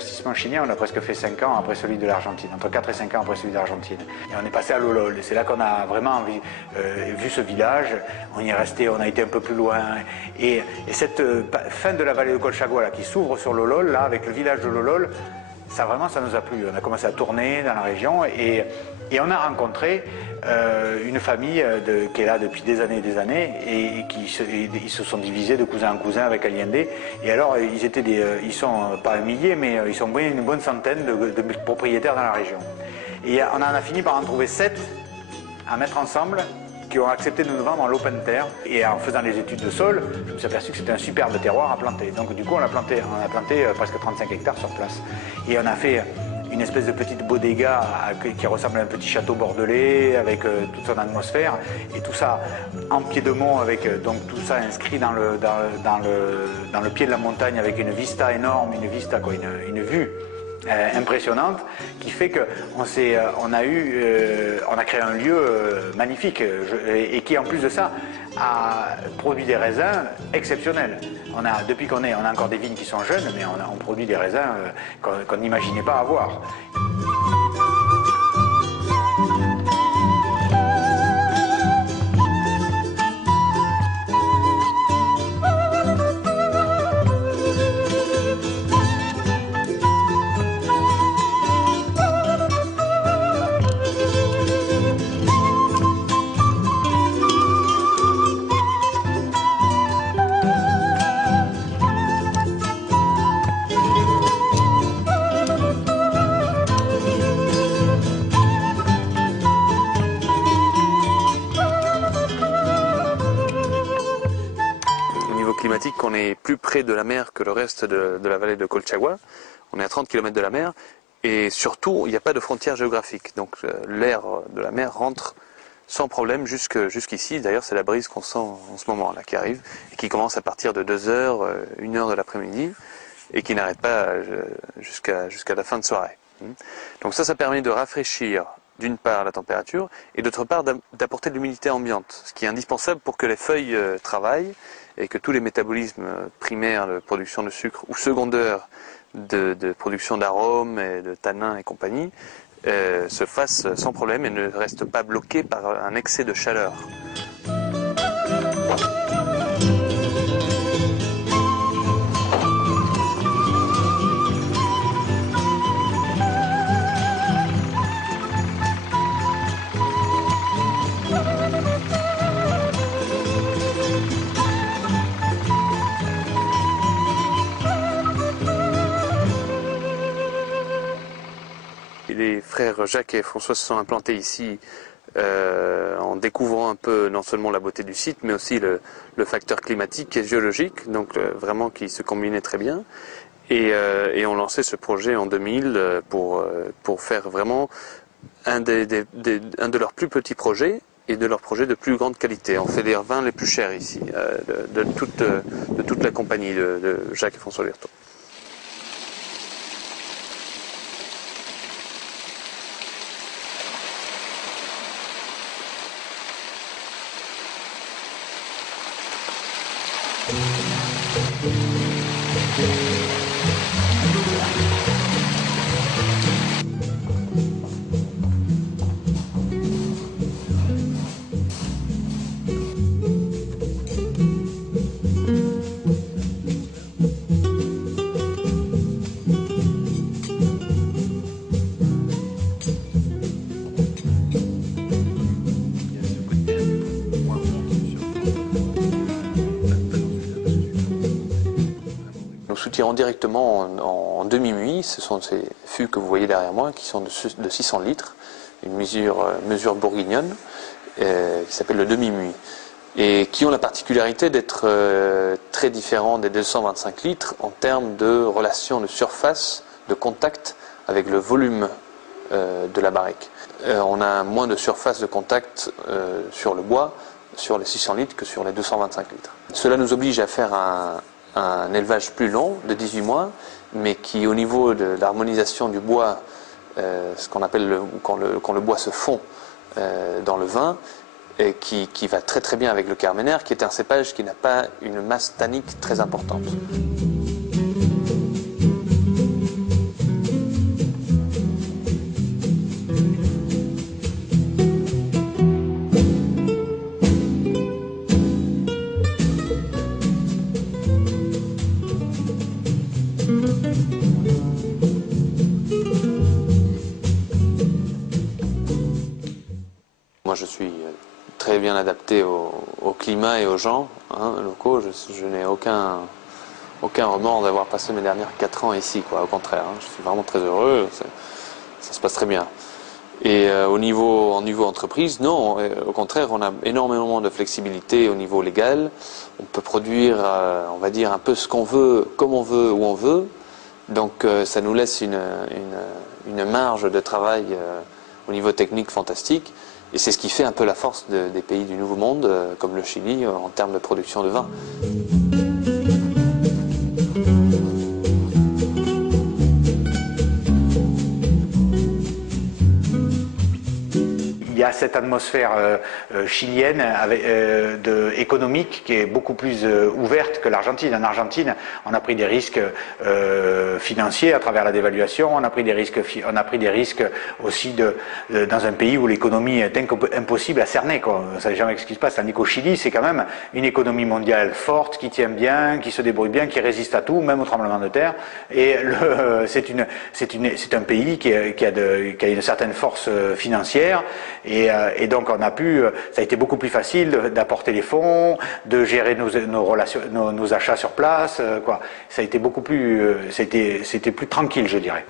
investissement chilien, on a presque fait 5 ans après celui de l'Argentine, entre 4 et 5 ans après celui de l'Argentine. Et on est passé à Lolol, et c'est là qu'on a vraiment vu ce village, on y est resté, on a été un peu plus loin. Et cette fin de la vallée de Colchagua là, qui s'ouvre sur Lolol, là, avec le village de Lolol, ça vraiment, ça nous a plu. On a commencé à tourner dans la région et on a rencontré une famille qui est là depuis des années et ils se sont divisés de cousin en cousin avec Allende. Et alors, ils sont pas un millier, mais ils sont une bonne centaine de propriétaires dans la région. Et on en a fini par en trouver 7 à mettre ensemble, qui ont accepté de nous vendre en l'open terre. Et en faisant les études de sol, je me suis aperçu que c'était un superbe terroir à planter. Donc du coup, on a planté presque 35 hectares sur place. Et on a fait une espèce de petite bodega qui ressemble à un petit château bordelais avec toute son atmosphère. Et tout ça en pied de mont, avec donc tout ça inscrit dans le pied de la montagne avec une vista énorme, une vue impressionnante, qui fait qu'on a créé un lieu magnifique et qui en plus de ça a produit des raisins exceptionnels. Depuis qu'on on a encore des vignes qui sont jeunes, mais on produit des raisins qu'on n'imaginait pas avoir. Climatique, on est plus près de la mer que le reste de la vallée de Colchagua. On est à 30 km de la mer et surtout il n'y a pas de frontière géographique. Donc l'air de la mer rentre sans problème jusqu'ici. D'ailleurs c'est la brise qu'on sent en ce moment là qui arrive et qui commence à partir de 2h, 1h de l'après-midi et qui n'arrête pas jusqu'à la fin de soirée. Donc ça permet de rafraîchir d'une part la température et d'autre part d'apporter de l'humidité ambiante, ce qui est indispensable pour que les feuilles travaillent et que tous les métabolismes primaires de production de sucre ou secondaires de production d'arômes et de tanins et compagnie se fassent sans problème et ne restent pas bloqués par un excès de chaleur. Les frères Jacques et François se sont implantés ici en découvrant un peu non seulement la beauté du site, mais aussi le facteur climatique et géologique, donc vraiment qui se combinait très bien. Et ont lancé ce projet en 2000 pour faire vraiment un de leurs plus petits projets et de leurs projets de plus grande qualité. On fait les vins les plus chers ici, de toute la compagnie de Jacques et François Berthaud. Nous soutirons directement en demi-muit. Ce sont ces fûts que vous voyez derrière moi qui sont de 600 litres, une mesure bourguignonne qui s'appelle le demi-muit et qui ont la particularité d'être très différents des 225 litres en termes de relation de surface, de contact avec le volume de la barrique. On a moins de surface de contact sur le bois, sur les 600 litres que sur les 225 litres. Cela nous oblige à faire un élevage plus long, de 18 mois, mais qui au niveau de l'harmonisation du bois, ce qu'on appelle quand le bois se fond dans le vin, et qui va très très bien avec le Carmenère, qui est un cépage qui n'a pas une masse tannique très importante. je suis très bien adapté au climat et aux gens locaux. Je n'ai aucun remords d'avoir passé mes dernières 4 ans ici, quoi. Au contraire, je suis vraiment très heureux, ça se passe très bien. Et en niveau entreprise, non, au contraire, on a énormément de flexibilité au niveau légal. On peut produire, on va dire, un peu ce qu'on veut, comme on veut, où on veut. Donc ça nous laisse une marge de travail au niveau technique fantastique. Et c'est ce qui fait un peu la force des pays du Nouveau Monde, comme le Chili, en termes de production de vin. Il y a cette atmosphère chilienne économique qui est beaucoup plus ouverte que l'Argentine. En Argentine, on a pris des risques financiers à travers la dévaluation, on a pris des risques aussi dans un pays où l'économie est impossible à cerner, quoi. On ne sait jamais ce qui se passe. Tandis qu'au Chili, c'est quand même une économie mondiale forte, qui tient bien, qui se débrouille bien, qui résiste à tout, même au tremblement de terre. Et c'est un pays qui a une certaine force financière. Et donc ça a été beaucoup plus facile d'apporter les fonds, de gérer nos achats sur place, quoi. Ça a été beaucoup plus, c'était plus tranquille, je dirais.